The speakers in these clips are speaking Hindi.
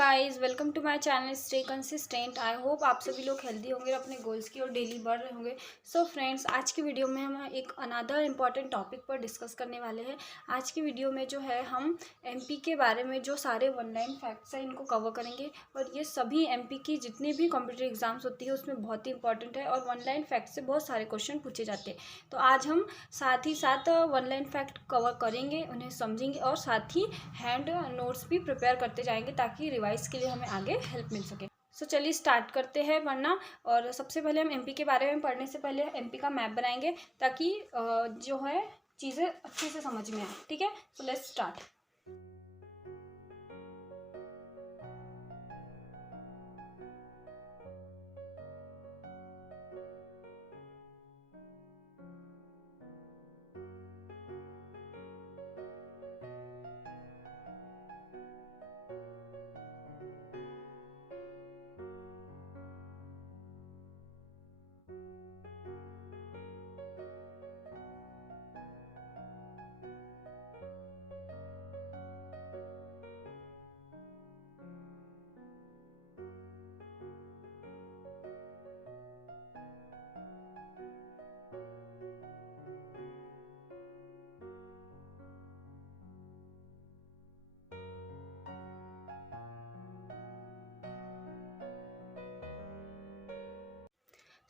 Guys, welcome to my channel stay consistent. I hope आप सभी लोग हेल्दी होंगे और अपने गोल्स की और डेली बढ़ रहे होंगे। सो फ्रेंड्स, आज की वीडियो में हम एक अनदर इम्पॉर्टेंट टॉपिक पर डिस्कस करने वाले हैं। आज की वीडियो में जो है हम एमपी के बारे में जो सारे वन लाइन फैक्ट्स हैं इनको कवर करेंगे। और ये सभी एमपी की जितनी भी कॉम्पिटिटिव एग्जाम्स होती है उसमें बहुत ही इंपॉर्टेंट है और वन लाइन फैक्ट से बहुत सारे क्वेश्चन पूछे जाते हैं। तो आज हम साथ ही साथ वन लाइन फैक्ट कवर करेंगे, उन्हें समझेंगे और साथ ही हैंड नोट्स भी प्रिपेयर करते जाएंगे ताकि रिवाइज के लिए हमें आगे हेल्प मिल सके। सो चलिए स्टार्ट करते हैं पढ़ना। और सबसे पहले हम एमपी के बारे में पढ़ने से पहले एमपी का मैप बनाएंगे ताकि जो है चीज़ें अच्छे से समझ में आए। ठीक है, सो लेट्स स्टार्ट।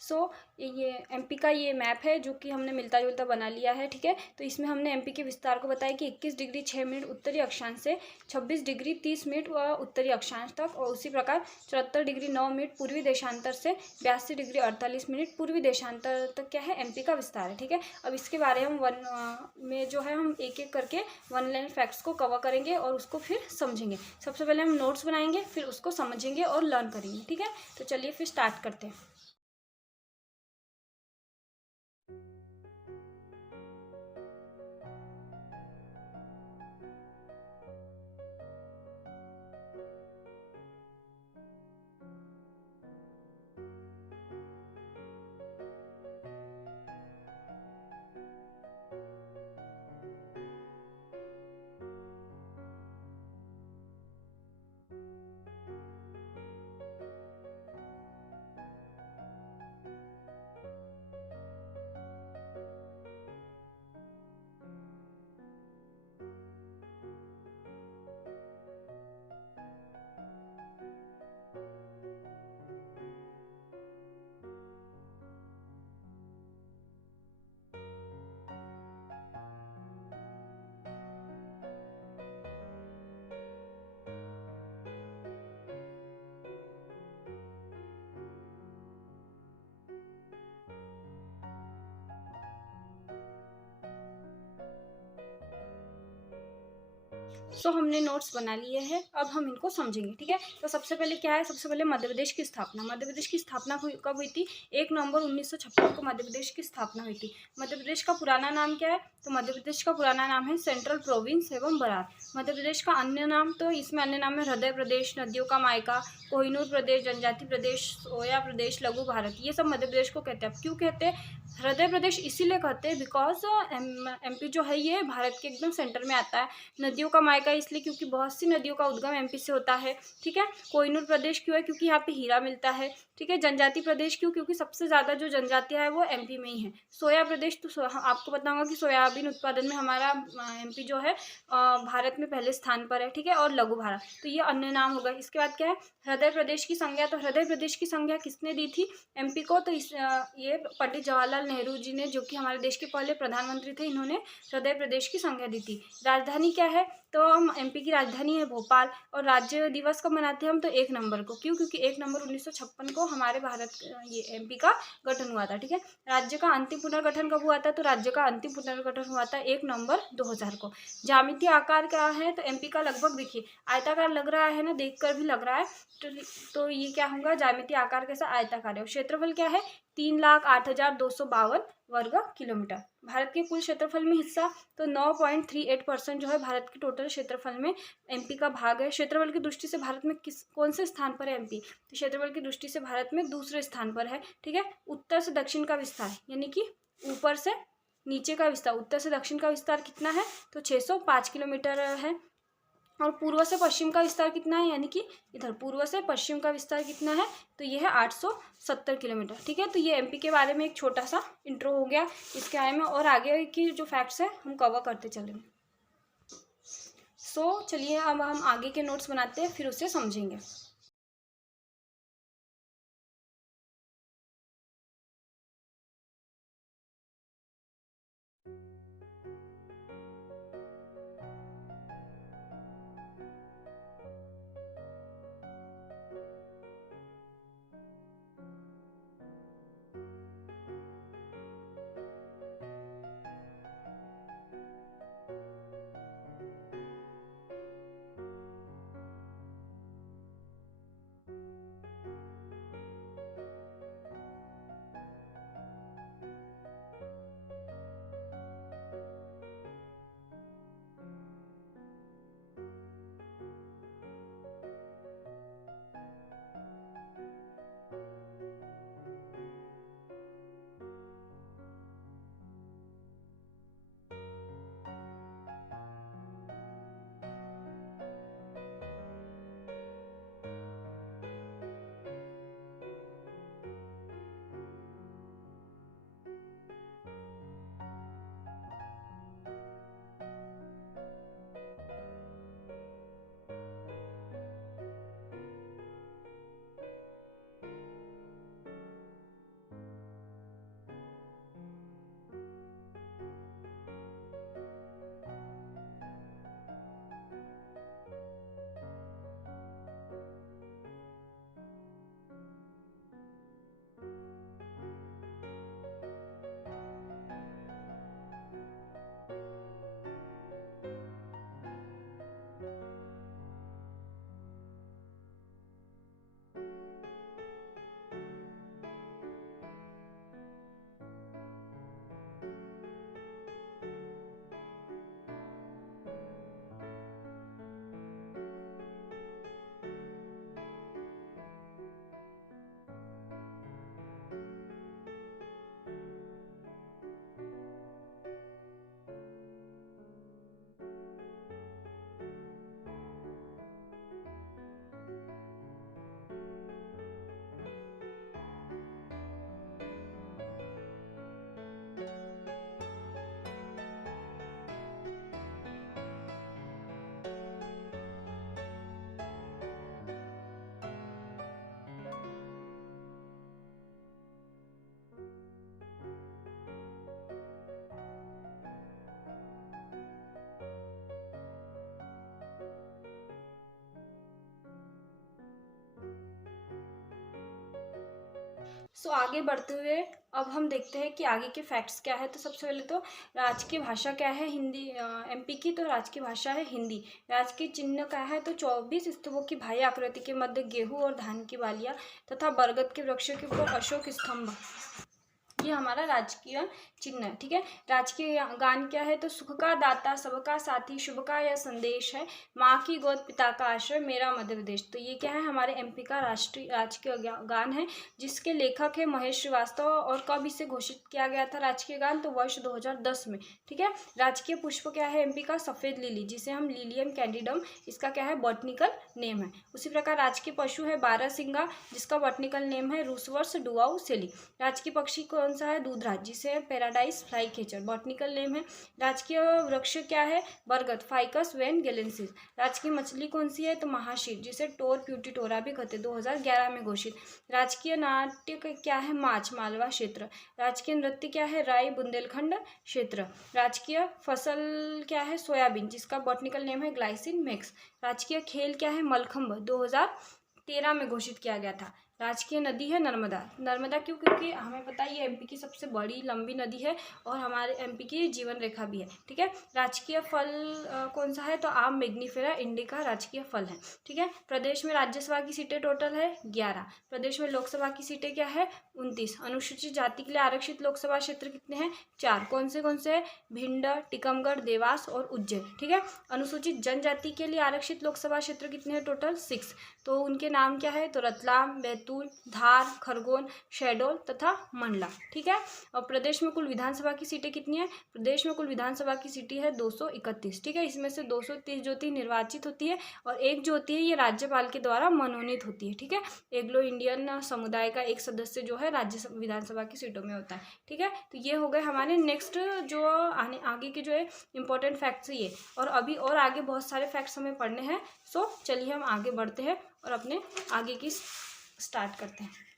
सो ये एमपी का ये मैप है जो कि हमने मिलता जुलता बना लिया है। ठीक है, तो इसमें हमने एमपी के विस्तार को बताया कि 21 डिग्री 6 मिनट उत्तरी अक्षांश से 26 डिग्री 30 मिनट व उत्तरी अक्षांश तक, और उसी प्रकार 74 डिग्री 9 मिनट पूर्वी देशांतर से 82 डिग्री 48 मिनट पूर्वी देशांतर तक क्या है एमपी का विस्तार है। ठीक है, अब इसके बारे में में जो है हम एक एक करके वन लाइन फैक्ट्स को कवर करेंगे और उसको फिर समझेंगे। सबसे पहले हम नोट्स बनाएंगे, फिर उसको समझेंगे और लर्न करेंगे। ठीक है, तो चलिए फिर स्टार्ट करते हैं। सो हमने नोट्स बना लिए हैं, अब हम इनको समझेंगे। ठीक है, तो सबसे पहले क्या है, सबसे पहले मध्य प्रदेश की स्थापना। मध्य प्रदेश की स्थापना कब हुई थी? 1 नवंबर 1956 को मध्य प्रदेश की स्थापना हुई थी। मध्य प्रदेश का पुराना नाम क्या है? तो मध्य प्रदेश का पुराना नाम है सेंट्रल प्रोविंस एवं बरार। मध्य प्रदेश का अन्य नाम, तो इसमें अन्य नाम है हृदय प्रदेश, नदियों का मायका, कोहिनूर प्रदेश, जनजाति प्रदेश, सोया प्रदेश, लघु भारत। ये सब मध्य प्रदेश को कहते हैं। अब क्यों कहते हैं हृदय प्रदेश? इसीलिए कहते हैं बिकॉज एमपी जो है ये भारत के एकदम सेंटर में आता है। नदियों का मायका इसलिए क्योंकि बहुत सी नदियों का उद्गम एमपी से होता है। ठीक है, कोहिनूर प्रदेश क्यों है? क्योंकि यहाँ पे हीरा मिलता है। ठीक है, जनजाति प्रदेश क्यों? क्योंकि सबसे ज़्यादा जो जनजातियाँ है वो एमपी में ही है। सोया प्रदेश, तो आपको पता होगा कि सोयाबीन उत्पादन में हमारा एमपी जो है भारत में पहले स्थान पर है। ठीक है, और लघु भारत, तो ये अन्य नाम होगा। इसके बाद क्या है, हृदय प्रदेश की संज्ञा। तो हृदय प्रदेश की संज्ञा किसने दी थी एमपी को? तो ये पंडित जवाहरलाल नेहरू जी ने, जो कि हमारे देश के पहले प्रधानमंत्री थे, इन्होंने हृदय प्रदेश की संज्ञा दी थी। राजधानी क्या है? तो हम एमपी की राजधानी है भोपाल। और राज्य दिवस कब मनाते हैं हम? तो 1 नवंबर को। क्यों? क्योंकि 1 नवंबर 1956 को हमारे भारत ये एमपी का गठन हुआ था। ठीक है, राज्य का अंतिम पुनर्गठन कब हुआ था? तो राज्य का अंतिम पुनर्गठन हुआ था 1 नवंबर 2000 को। ज्यामितीय आकार क्या है? तो एमपी का लगभग देखिए आयताकार लग रहा है ना, देखकर भी लग रहा है। तो ये क्या होगा? ज्यामितीय आकार कैसा? आयताकार है। क्षेत्रफल क्या है? 3,08,252 वर्ग किलोमीटर। भारत के कुल क्षेत्रफल में हिस्सा, तो 9.38% जो है भारत के टोटल क्षेत्रफल में एमपी का भाग है। क्षेत्रफल की दृष्टि से भारत में कौन से स्थान पर है एमपी? तो क्षेत्रफल की दृष्टि से भारत में दूसरे स्थान पर है। ठीक है, उत्तर से दक्षिण का विस्तार, यानी कि ऊपर से नीचे का विस्तार, उत्तर से दक्षिण का विस्तार कितना है? तो 605 किलोमीटर है। और पूर्व से पश्चिम का विस्तार कितना है, यानी कि इधर पूर्व से पश्चिम का विस्तार कितना है, तो ये है 870 किलोमीटर। ठीक है, तो ये एमपी के बारे में एक छोटा सा इंट्रो हो गया इसके बारे में, और आगे की जो फैक्ट्स है हम कवर करते चलेंगे। चलिए अब हम आगे के नोट्स बनाते हैं, फिर उसे समझेंगे। आगे बढ़ते हुए अब हम देखते हैं कि आगे के फैक्ट्स क्या है। तो सबसे पहले तो राजकीय भाषा क्या है, हिंदी। एमपी की तो राजकीय भाषा है हिंदी। राजकीय चिन्ह क्या है, तो 24 स्तूपों की भाई आकृति के मध्य गेहूं और धान की बालियां तथा बरगद के वृक्षों के ऊपर अशोक स्तंभ, ये हमारा राजकीय चिन्ह है। ठीक है, राजकीय गान क्या है, तो सुख का दाता सबका साथी शुभ का यह संदेश है, माँ की गोद पिता का आश्रय मेरा मध्य प्रदेश। तो ये क्या है, हमारे एमपी का राजकीय गान है, जिसके लेखक है महेश श्रीवास्तव। और कब इसे घोषित किया गया था राजकीय गान, तो वर्ष 2010 में। ठीक है, राजकीय पुष्प क्या है एमपी का, सफेद लिली, जिसे हम लिलियम कैंडिडम, इसका क्या है बॉटनिकल नेम है। उसी प्रकार राजकीय पशु है बारहसिंगा, जिसका बॉटनिकल नेम है रूसवर्स डुआउ सेली। राजकीय पक्षी कौन सा है, दूधराज, जिसे paradise fly catcher, botanical name है। राजकीय वृक्ष क्या है, बरगद, फाइकस वैन गेलेंसिस। राजकीय मछली कौन सी है, तो महाशीर, जिसे टोर प्यूटिटोरा भी कहते हैं, 2011 में घोषित। राजकीय नाट्य क्या है, माच, मालवा क्षेत्र। राजकीय नृत्य क्या है, राय, बुंदेलखंड क्षेत्र। राजकीय फसल क्या है, सोयाबीन, जिसका बॉटनिकल नेम है ग्लाइसिन मैक्स। राजकीय खेल क्या है, मलखंभ, 2013 में घोषित किया गया था। राजकीय नदी है नर्मदा। नर्मदा क्यों, क्योंकि हमें पता है ये एमपी की सबसे बड़ी लंबी नदी है और हमारे एमपी की जीवन रेखा भी है। ठीक है, राजकीय फल कौन सा है, तो आम, मैग्नीफेरा इंडिका राजकीय फल है। ठीक है, प्रदेश में राज्यसभा की सीटें टोटल है 11। प्रदेश में लोकसभा की सीटें क्या है, 29। अनुसूचित जाति के लिए आरक्षित लोकसभा क्षेत्र कितने हैं, 4। कौन से है, भिंड, टीकमगढ़, देवास और उज्जैन। ठीक है, अनुसूचित जनजाति के लिए आरक्षित लोकसभा क्षेत्र कितने हैं, टोटल 6। तो उनके नाम क्या है, तो रतलाम, बैतूल, बैतूल, धार, खरगोन, शहडोल तथा मंडला। ठीक है। और प्रदेश में कुल विधानसभा की सीटें कितनी है? प्रदेश में कुल विधानसभा की सीटें है 231। ठीक है। इसमें से 230 जो होती निर्वाचित होती है और एक जो होती है ये राज्यपाल के द्वारा मनोनीत होती है। ठीक है। एंग्लो इंडियन समुदाय का एक सदस्य जो है राज्य विधानसभा की सीटों में होता है। ठीक है। तो ये हो गए हमारे नेक्स्ट जो आगे के जो है इंपॉर्टेंट फैक्ट्स ये। और अभी और आगे बहुत सारे फैक्ट्स हमें पढ़ने हैं। सो चलिए हम आगे बढ़ते हैं और अपने आगे की स्टार्ट करते हैं।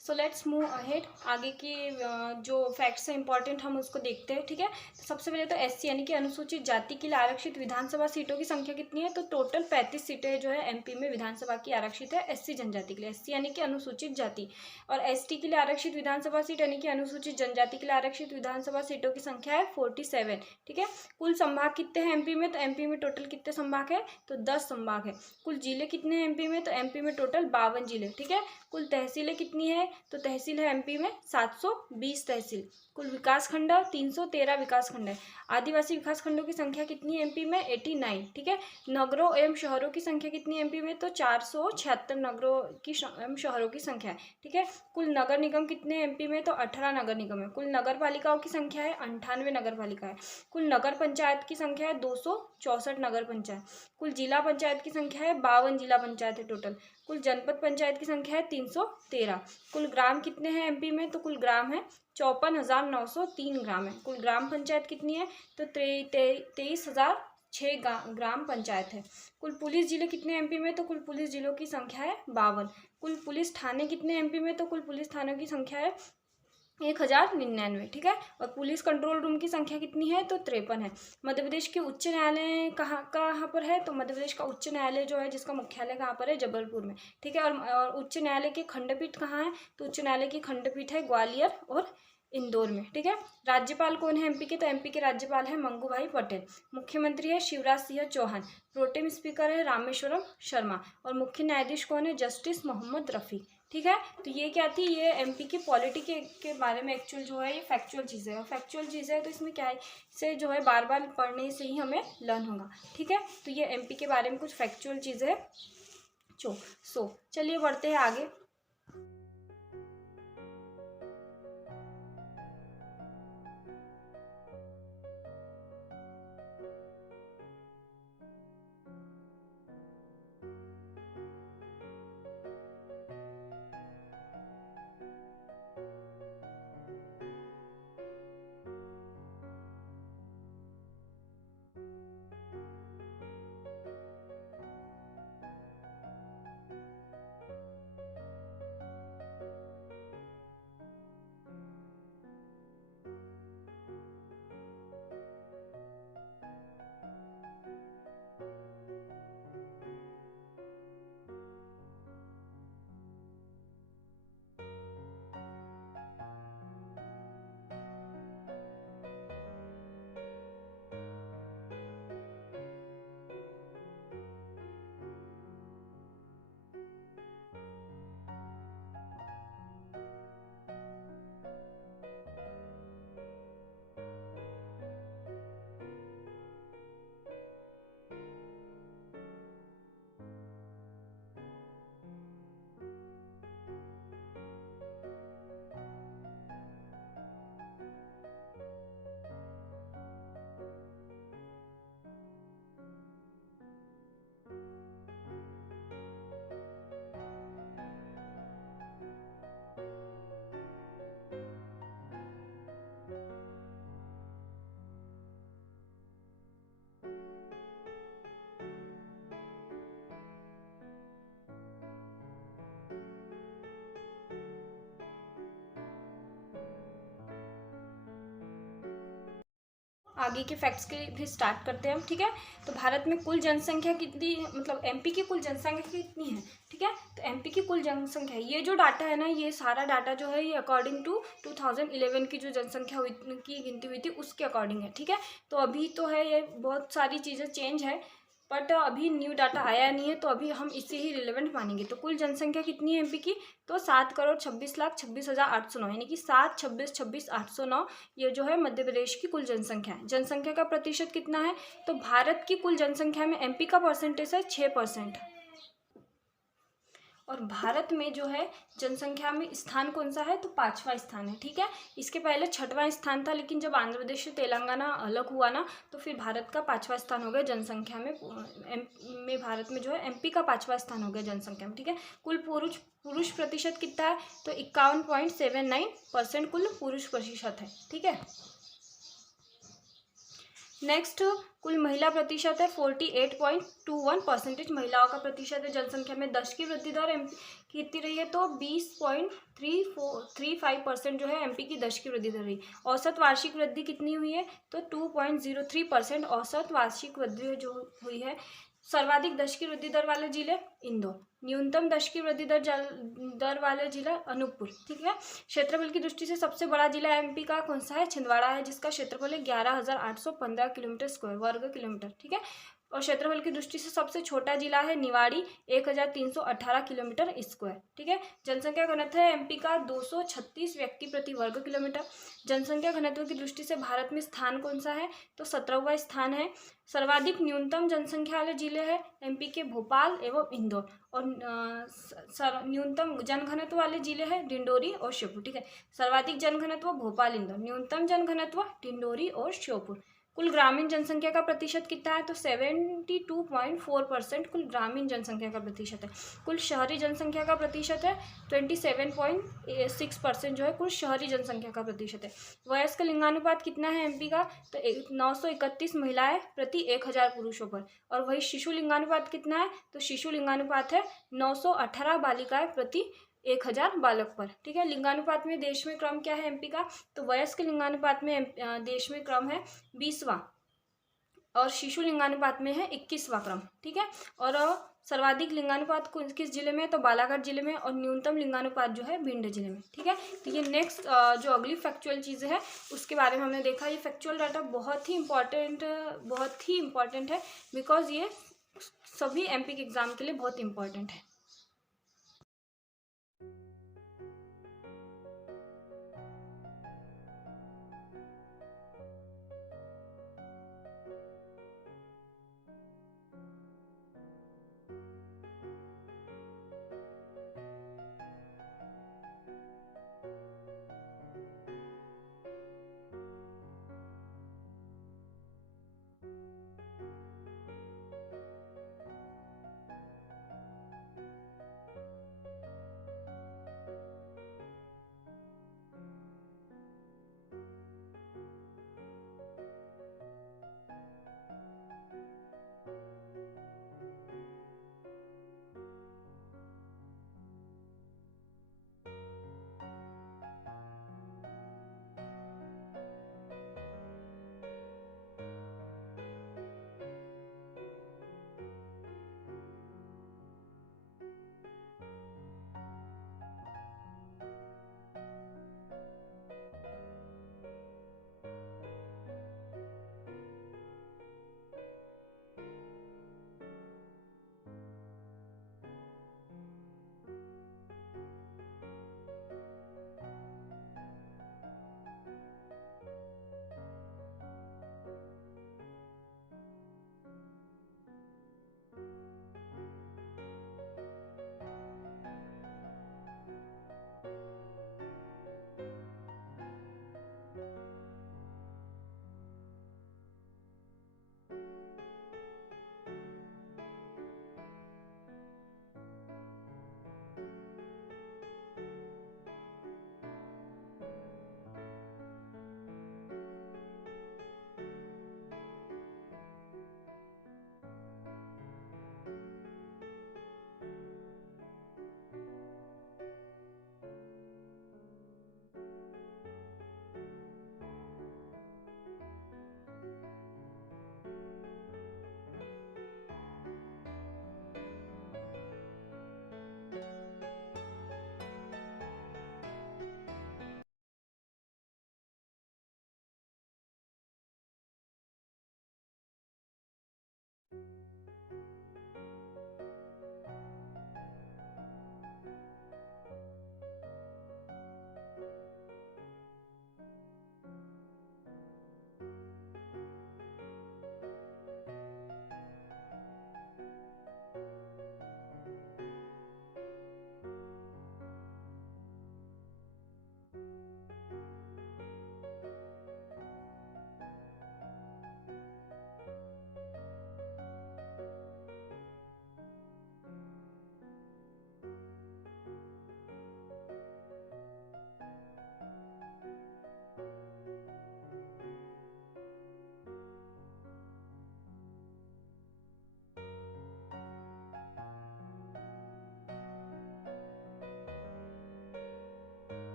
So let's move ahead. आगे की जो फैक्ट्स हैं इंपॉर्टेंट हम उसको देखते हैं। ठीक है। तो सबसे पहले तो एससी यानी कि अनुसूचित जाति के लिए आरक्षित विधानसभा सीटों की संख्या कितनी है? तो टोटल 35 सीटें जो है एमपी में विधानसभा की आरक्षित है एससी जनजाति के लिए। एससी यानी कि अनुसूचित जाति। और एसटी के लिए आरक्षित विधानसभा सीट यानी कि अनुसूचित जनजाति के लिए आरक्षित विधानसभा सीटों की संख्या है 47। ठीक है। कुल संभाग कितने हैं एमपी में? तो एमपी में टोटल कितने संभाग है? तो 10 संभाग है। कुल जिले कितने हैं एमपी में? तो एमपी में टोटल 52 जिले। ठीक है। कुल तहसीलें कितनी है? तो तहसील है एमपी में 720 तहसील। कुल विकास खंड 313 विकास खंड है। आदिवासी विकास खंडों की संख्या कितनी है एमपी में? 89। ठीक है। नगरों एवं शहरों की संख्या कितनी है एमपी में? तो 476 नगरों की एवं शहरों की संख्या है। ठीक है। कुल नगर निगम कितने एमपी में? तो 18 नगर निगम है। कुल नगर पालिकाओं की संख्या है 98 नगर पालिका है। कुल नगर पंचायत की संख्या है 264 नगर पंचायत। कुल जिला पंचायत की संख्या है 52 जिला पंचायत है टोटल। कुल जनपद पंचायत की संख्या है 313। कुल ग्राम कितने हैं एमपी में? तो कुल ग्राम है 54,903 ग्राम है। कुल ग्राम पंचायत कितनी है? तो 23,006 ग्राम पंचायत है। कुल पुलिस जिले कितने एमपी में? तो कुल पुलिस जिलों की संख्या है 52। कुल पुलिस थाने कितने एमपी में? तो कुल पुलिस थानों की संख्या है 1099। ठीक है। और पुलिस कंट्रोल रूम की संख्या कितनी है? तो 53 है। मध्य प्रदेश के उच्च न्यायालय कहाँ पर है? तो मध्य प्रदेश का उच्च न्यायालय जो है जिसका मुख्यालय कहाँ पर है? जबलपुर में। ठीक है। और उच्च न्यायालय के खंडपीठ कहाँ है? तो उच्च न्यायालय की खंडपीठ है ग्वालियर और इंदौर में। ठीक है। राज्यपाल कौन है एमपी के? तो एमपी के राज्यपाल है मंगू भाई पटेल। मुख्यमंत्री है शिवराज सिंह चौहान। प्रोटेम स्पीकर है रामेश्वरम शर्मा। और मुख्य न्यायाधीश कौन है? जस्टिस मोहम्मद रफ़ी। ठीक है। तो ये क्या थी? ये एमपी की पॉलिटी के बारे में एक्चुअल जो है ये फैक्चुअल चीज़ है। और फैक्चुअल चीज़ है तो इसमें क्या है, इसे जो है बार बार पढ़ने से ही हमें लर्न होगा। ठीक है। तो ये एमपी के बारे में कुछ फैक्चुअल चीज़ है। चलिए बढ़ते हैं आगे। आगे के फैक्ट्स के भी स्टार्ट करते हैं हम, ठीक है। तो भारत में कुल जनसंख्या कितनी, मतलब एमपी की कुल जनसंख्या कितनी है, ठीक है। तो एमपी की कुल जनसंख्या, ये जो डाटा है ना, ये सारा डाटा जो है ये अकॉर्डिंग टू 2011 की जो जनसंख्या हुई की गिनती हुई थी उसके अकॉर्डिंग है, ठीक है। तो अभी तो है ये बहुत सारी चीज़ें चेंज है, बट अभी न्यू डाटा आया नहीं है, तो अभी हम इसे ही रिलेवेंट मानेंगे। तो कुल जनसंख्या कितनी है एमपी की, तो 7,26,26,809, यानी कि 7,26,26,809 ये जो है मध्य प्रदेश की कुल जनसंख्या है। जनसंख्या का प्रतिशत कितना है, तो भारत की कुल जनसंख्या में एमपी का परसेंटेज है 6%। और भारत में जो है जनसंख्या में स्थान कौन सा है, तो 5वां स्थान है, ठीक है। इसके पहले 6वां स्थान था, लेकिन जब आंध्र प्रदेश से तेलंगाना अलग हुआ ना, तो फिर भारत का 5वां स्थान हो गया जनसंख्या में भारत में जो है एमपी का 5वां स्थान हो गया जनसंख्या में, ठीक है। कुल पुरुष प्रतिशत कितना है, तो 51.79% कुल पुरुष प्रतिशत है, ठीक है। नेक्स्ट, कुल महिला प्रतिशत है 48.21%, महिलाओं का प्रतिशत है जनसंख्या में। 10 की वृद्धि दर एमपी कितनी रही है, तो 20.35% जो है एमपी की 10 की वृद्धि दर रही। औसत वार्षिक वृद्धि कितनी हुई है, तो 2.03% औसत वार्षिक वृद्धि जो हुई है। सर्वाधिक 10 की वृद्धि दर वाले जिले इंदौर, न्यूनतम 10 की वृद्धि दर वाले जिला अनूपपुर, ठीक है। क्षेत्रफल की दृष्टि से सबसे बड़ा जिला एमपी का कौन सा है, छिंदवाड़ा है, जिसका क्षेत्रफल है 11,815 किलोमीटर स्क्वायर वर्ग किलोमीटर, ठीक है। और क्षेत्रफल की दृष्टि से सबसे छोटा जिला है निवाड़ी, 1,318 किलोमीटर स्क्वायर, ठीक है। जनसंख्या घनत्व है एमपी का 236 व्यक्ति प्रति वर्ग किलोमीटर। जनसंख्या घनत्व की दृष्टि से भारत में स्थान कौन सा है, तो 17वां स्थान है। सर्वाधिक न्यूनतम जनसंख्या वाले जिले हैं एमपी के भोपाल एवं इंदौर, और न्यूनतम जनघनत्व वाले जिले हैं डिंडोरी और श्योपुर, ठीक है। सर्वाधिक जनघनत्व भोपाल इंदौर, न्यूनतम जनघनत्व डिंडोरी और श्योपुर। कुल ग्रामीण जनसंख्या का प्रतिशत कितना है, तो 72.4% कुल ग्रामीण जनसंख्या का प्रतिशत है। कुल शहरी जनसंख्या का प्रतिशत है 27.6% जो है कुल शहरी जनसंख्या का प्रतिशत है। वयस्क लिंगानुपात कितना है एमपी का, तो 931 महिलाएं प्रति 1,000 पुरुषों पर। और वही शिशु लिंगानुपात कितना है, तो शिशु लिंगानुपात है 918 बालिकाएं प्रति 1,000 बालक पर, ठीक है। लिंगानुपात में देश में क्रम क्या है एमपी का, तो वयस्क लिंगानुपात में देश में क्रम है 20वां, और शिशु लिंगानुपात में है 21वां क्रम, ठीक है। और सर्वाधिक लिंगानुपात किस जिले में, तो बालाघाट जिले में, और न्यूनतम लिंगानुपात जो है भिंड जिले में, ठीक है। तो ये नेक्स्ट जो अगली फैक्चुअल चीज़ है उसके बारे में हमने देखा। ये फैक्चुअल डाटा बहुत ही इंपॉर्टेंट है, बिकॉज ये सभी एमपी के एग्जाम के लिए बहुत इंपॉर्टेंट है।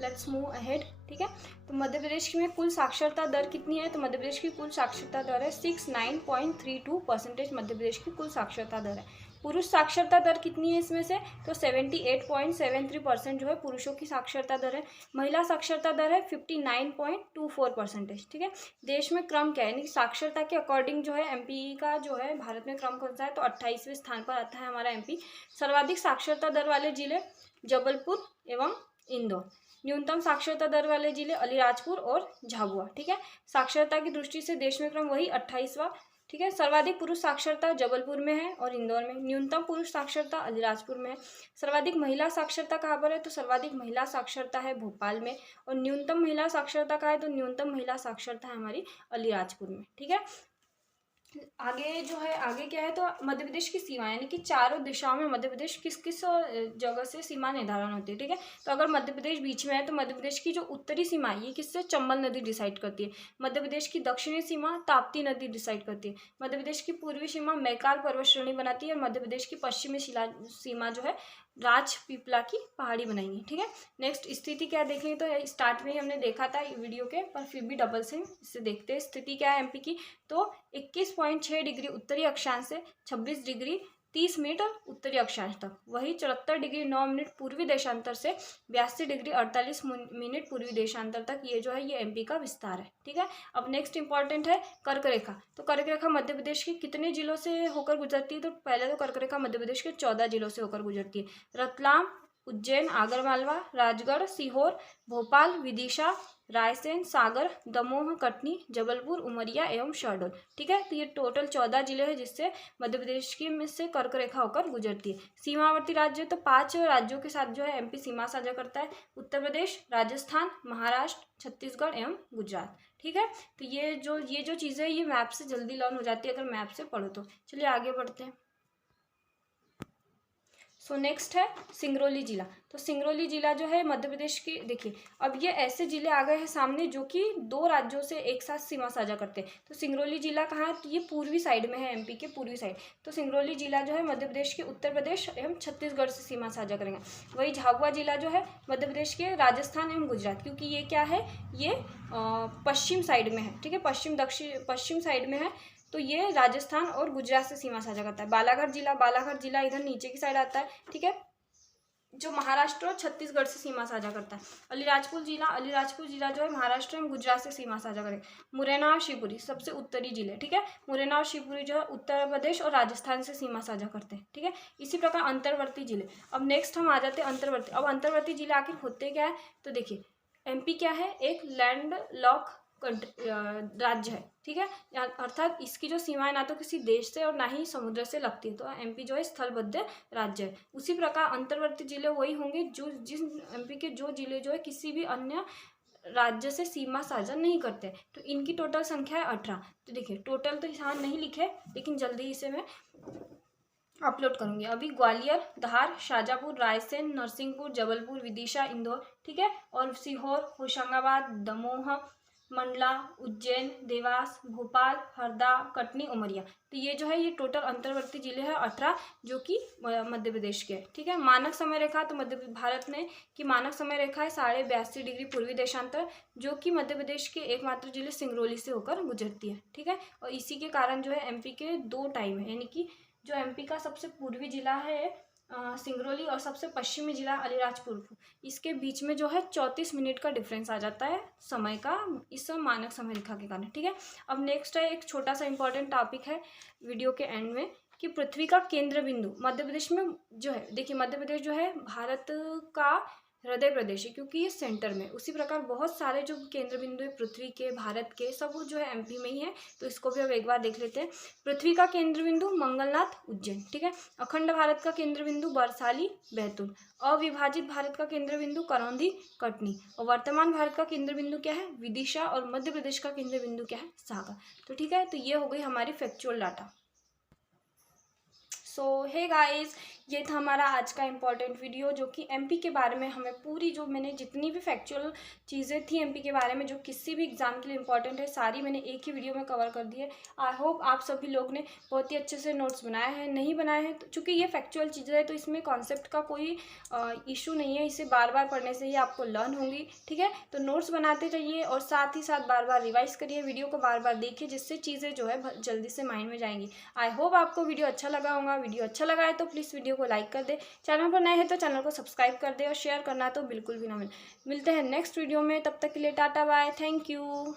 लेट्स मूव अहेड, ठीक है। तो मध्य प्रदेश में कुल साक्षरता दर कितनी है? तो मध्य प्रदेश की कुल साक्षरता दर है 69.32%। मध्य प्रदेश की कुल साक्षरता दर है। पुरुष साक्षरता दर कितनी है इसमें से? तो 78.73% जो है पुरुषों की साक्षरता दर है। महिला साक्षरता दर है 59.24%, ठीक है। देश में क्रम क्या है, यानी साक्षरता के अकॉर्डिंग जो है एमपी का जो है भारत में क्रम कौन सा है? तो 28वें स्थान पर आता है हमारा एमपी। सर्वाधिक साक्षरता दर वाले जिले जबलपुर एवं इंदौर। न्यूनतम साक्षरता दर वाले जिले अलीराजपुर और झाबुआ, ठीक है। साक्षरता की दृष्टि से देश में क्रम वही 28वां, ठीक है। सर्वाधिक पुरुष साक्षरता जबलपुर में है और इंदौर में। न्यूनतम पुरुष साक्षरता अलीराजपुर में है। सर्वाधिक महिला साक्षरता कहाँ पर है? तो सर्वाधिक महिला साक्षरता है भोपाल में। और न्यूनतम महिला साक्षरता कहाँ है? तो न्यूनतम महिला साक्षरता है हमारी अलीराजपुर में, ठीक है। आगे जो है, आगे क्या है? तो मध्य प्रदेश की सीमा, यानी कि चारों दिशाओं में मध्य प्रदेश किस किस जगह से सीमा निर्धारण होती है, ठीक है। तो अगर मध्य प्रदेश बीच में है तो मध्य प्रदेश की जो उत्तरी सीमा है ये किससे? चंबल नदी डिसाइड करती है। मध्य प्रदेश की दक्षिणी सीमा ताप्ती नदी डिसाइड करती है। मध्य प्रदेश की पूर्वी सीमा मैकाल पर्वत श्रेणी बनाती है और मध्य प्रदेश की पश्चिमी सीमा जो है राजपीपला की पहाड़ी बनाएंगे, ठीक है। नेक्स्ट स्थिति क्या देखेंगे? तो स्टार्ट में ही हमने देखा था वीडियो के, पर फिर भी डबल से इससे देखते हैं। स्थिति क्या है एमपी की? तो 21.6 डिग्री उत्तरी अक्षांश से 26 डिग्री 30 मिनट उत्तरी अक्षांश तक, वही 74 डिग्री 9 मिनट पूर्वी देशांतर से 82 डिग्री 48 मिनट पूर्वी देशांतर तक ये जो है ये एमपी का विस्तार है, ठीक है। अब नेक्स्ट इंपॉर्टेंट है कर्क रेखा। तो कर्क रेखा मध्य प्रदेश के कितने जिलों से होकर गुजरती है? तो पहले तो कर्क रेखा मध्य प्रदेश के 14 जिलों से होकर गुजरती है। रतलाम, उज्जैन, आगरमालवा, राजगढ़, सीहोर, भोपाल, विदिशा, रायसेन, सागर, दमोह, कटनी, जबलपुर, उमरिया एवं शहडोल, ठीक है। तो ये टोटल 14 जिले हैं जिससे मध्य प्रदेश की में से कर्क रेखा होकर गुजरती है। सीमावर्ती राज्य, तो 5 राज्यों के साथ जो है एमपी सीमा साझा करता है। उत्तर प्रदेश, राजस्थान, महाराष्ट्र, छत्तीसगढ़ एवं गुजरात, ठीक है। तो ये जो चीज़ें ये मैप से जल्दी लर्न हो जाती है अगर मैप से पढ़ो तो। चलिए आगे बढ़ते हैं। सो नेक्स्ट है सिंगरौली जिला। तो सिंगरौली जिला जो है मध्य प्रदेश की, देखिए अब ये ऐसे जिले आ गए हैं सामने जो कि 2 राज्यों से एक साथ सीमा साझा करते हैं। तो सिंगरौली जिला कहाँ है? तो ये पूर्वी साइड में है, एमपी के पूर्वी साइड। तो सिंगरौली जिला जो है मध्य प्रदेश के उत्तर प्रदेश एवं छत्तीसगढ़ से सीमा साझा करेंगे। वही झाबुआ जिला जो है मध्य प्रदेश के राजस्थान एवं गुजरात, क्योंकि ये क्या है, ये पश्चिम साइड में है, ठीक है। पश्चिम साइड में है, तो ये राजस्थान और गुजरात से सीमा साझा करता है। बालाघाट जिला इधर नीचे की साइड आता है, ठीक है, जो महाराष्ट्र और छत्तीसगढ़ से सीमा साझा करता है। अलीराजपुर जिला जो है महाराष्ट्र एवं गुजरात से सीमा साझा करेगा। मुरैना और शिवपुरी सबसे उत्तरी जिले, ठीक है। मुरैना और शिवपुरी जो है उत्तर प्रदेश और राजस्थान से सीमा साझा करते हैं, ठीक है। इसी प्रकार अंतर्वर्ती जिले। अब नेक्स्ट हम आ जाते हैं अंतर्वर्ती। अब अंतर्वर्ती जिले आखिर होते क्या है? तो देखिए एमपी क्या है? एक लैंड लॉक राज्य है, ठीक है। अर्थात इसकी जो सीमाएं ना तो किसी देश से और ना ही समुद्र से लगती है, तो एमपी जो है स्थलबद्ध राज्य है। उसी प्रकार अंतर्वर्ती जिले वही होंगे जो जिस एमपी के जो जिले जो है किसी भी अन्य राज्य से सीमा साझा नहीं करते। तो इनकी टोटल संख्या है 18। तो देखिए टोटल तो यहाँ नहीं लिखे, लेकिन जल्दी इसे मैं अपलोड करूंगी। अभी ग्वालियर, धार, शाजापुर, रायसेन, नरसिंहपुर, जबलपुर, विदिशा, इंदौर, ठीक है, और सीहोर, होशंगाबाद, दमोह, मंडला, उज्जैन, देवास, भोपाल, हरदा, कटनी, उमरिया। तो ये जो है ये टोटल अंतर्वर्ती जिले हैं 18 जो कि मध्य प्रदेश के हैं, ठीक है। मानक समय रेखा, तो भारत में की मानक समय रेखा है 82.5 डिग्री पूर्वी देशांतर, जो कि मध्य प्रदेश के एकमात्र जिले सिंगरौली से होकर गुजरती है, ठीक है। और इसी के कारण जो है एमपी के 2 टाइम है, यानी कि जो एमपी का सबसे पूर्वी जिला है सिंगरौली और सबसे पश्चिमी जिला अलीराजपुर, इसके बीच में जो है 34 मिनट का डिफरेंस आ जाता है समय का, इस मानक समय रेखा के कारण, ठीक है। अब नेक्स्ट है एक छोटा सा इंपॉर्टेंट टॉपिक है वीडियो के एंड में कि पृथ्वी का केंद्र बिंदु मध्य प्रदेश में जो है, देखिए मध्य प्रदेश जो है भारत का हृदय प्रदेश है क्योंकि ये सेंटर में। उसी प्रकार बहुत सारे जो केंद्र बिंदु है पृथ्वी के, भारत के, सब जो है एमपी में ही है। तो इसको भी अब एक बार देख लेते हैं। पृथ्वी का केंद्र बिंदु मंगलनाथ, उज्जैन, ठीक है। अखंड भारत का केंद्र बिंदु बरसाली, बैतूल। अविभाजित भारत का केंद्र बिंदु करौंदी, कटनी। और वर्तमान भारत का केंद्र बिंदु क्या है? विदिशा। और मध्य प्रदेश का केंद्र बिंदु क्या है? सागर। तो ठीक है, तो ये हो गई हमारी फैक्चुअल डाटा। सो हे गाइस, ये था हमारा आज का इम्पॉर्टेंट वीडियो, जो कि एमपी के बारे में हमें पूरी, जो मैंने जितनी भी फैक्चुअल चीज़ें थी एमपी के बारे में जो किसी भी एग्जाम के लिए इंपॉर्टेंट है, सारी मैंने एक ही वीडियो में कवर कर दी है। आई होप आप सभी लोग ने बहुत ही अच्छे से नोट्स बनाए हैं। नहीं बनाए हैं तो चूँकि ये फैक्चुअल चीज़ें है तो इसमें कॉन्सेप्ट का कोई इशू नहीं है, इसे बार बार पढ़ने से ही आपको लर्न होंगी। ठीक है, तो नोट्स बनाते रहिए और साथ ही साथ बार बार रिवाइज करिए, वीडियो को बार बार देखिए, जिससे चीज़ें जो है जल्दी से माइंड में जाएंगी। आई होप आपको वीडियो अच्छा लगा होगा। वीडियो अच्छा लगा है तो प्लीज़ वीडियो को लाइक कर दे, चैनल पर नए हैं तो चैनल को सब्सक्राइब कर दे और शेयर करना तो बिल्कुल भी ना मिलते हैं नेक्स्ट वीडियो में। तब तक के लिए टाटा बाय, थैंक यू।